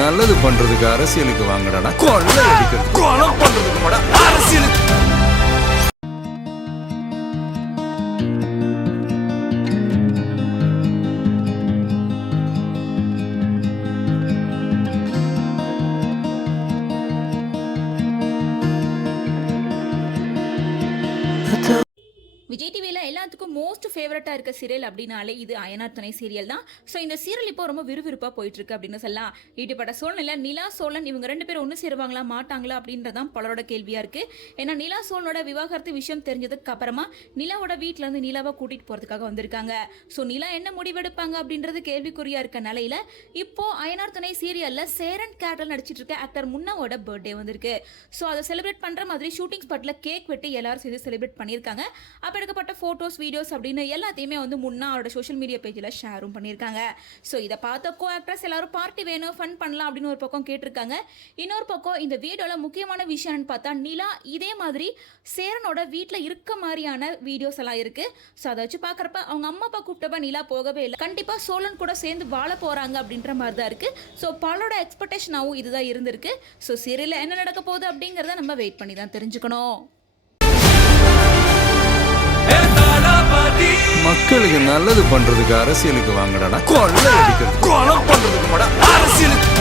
நல்லது பண்றதுக்கு அரசியலுக்கு வாங்கடா, கொள்ளை அடிக்கிறது கொலை பண்றதுக்கு மாடா அரசியலுக்கு. விஜய் டிவியில் எல்லாத்துக்கும் மோஸ்ட் ஃபேவரட்டாக இருக்க சீரியல் அப்படின்னாலே இது அயனார் துணை சீரியல் தான். ஸோ இந்த சீரியல் இப்போ ரொம்ப விறுவிறுப்பாக போயிட்டுருக்கு அப்படின்னு சொல்லலாம். இப்படிப்பட்ட சூழ்நிலை நிலா சோழன் இவங்க 2 பேரும் ஒன்று சேருவாங்களா மாட்டாங்களா அப்படின்றதான் பலரோட கேள்வியாக இருக்குது. ஏன்னா நிலா சோழனோட விவாகரத்து விஷயம் தெரிஞ்சதுக்கு அப்புறமா நிலாவோட வீட்டில் இருந்து நிலாவை கூட்டிகிட்டு போகிறதுக்காக வந்திருக்காங்க. ஸோ நிலா என்ன முடிவெடுப்பாங்க அப்படின்றது கேள்விக்குறியாக இருக்க நிலையில் இப்போ அயனார் துணை சீரியலில் சேரன் கேரக்டர் நடிச்சிட்டு இருக்க ஆக்டர் முன்னாவோட பர்த்டே வந்திருக்கு. ஸோ அதை செலிப்ரேட் பண்ணுற மாதிரி ஷூட்டிங் ஸ்பாட்டில் கேக் வெட்டி எல்லாரும் சேர்ந்து செலிப்ரேட் பண்ணியிருக்காங்க. அப்போ எடுக்கப்பட்ட ஃபோட்டோஸ் வீடியோஸ் அப்படின்னு எல்லாத்தையுமே வந்து முன்னா அவரோட சோஷியல் மீடியா பேஜில் ஷேரும் பண்ணியிருக்காங்க. ஸோ இதை பார்த்த கோ ஆக்டர்ஸ் எல்லாரும் பார்ட்டி வேணும் ஃபன் பண்ணலாம் அப்படின்னு ஒரு பக்கம் கேட்டிருக்காங்க. இன்னொரு பக்கம் இந்த வீடியோவில் முக்கியமான விஷயம்னு பார்த்தா நிலா இதே மாதிரி சேரனோட வீட்டில் இருக்க மாதிரியான வீடியோஸ் எல்லாம் இருக்கு. ஸோ அதை வச்சு பார்க்குறப்ப அவங்க அம்மா அப்பா கூப்பிட்டப்ப நிலா போகவே இல்லை, கண்டிப்பாக சோழன் கூட சேர்ந்து வாழ போகிறாங்க அப்படின்ற மாதிரி தான் இருக்கு. ஸோ பலரோட எக்ஸ்பெக்டேஷனாகவும் இதுதான் இருந்திருக்கு. ஸோ சீரியலில் என்ன நடக்க போகுது அப்படிங்கிறத நம்ம வெயிட் பண்ணி தான் தெரிஞ்சுக்கணும். மக்களுக்கு நல்லது பண்றதுக்கு அரசியலுக்கு வாங்கடா, கொள்ளை அடிக்கிறது கொலை பண்றதுக்கு மாடா அரசியலுக்கு.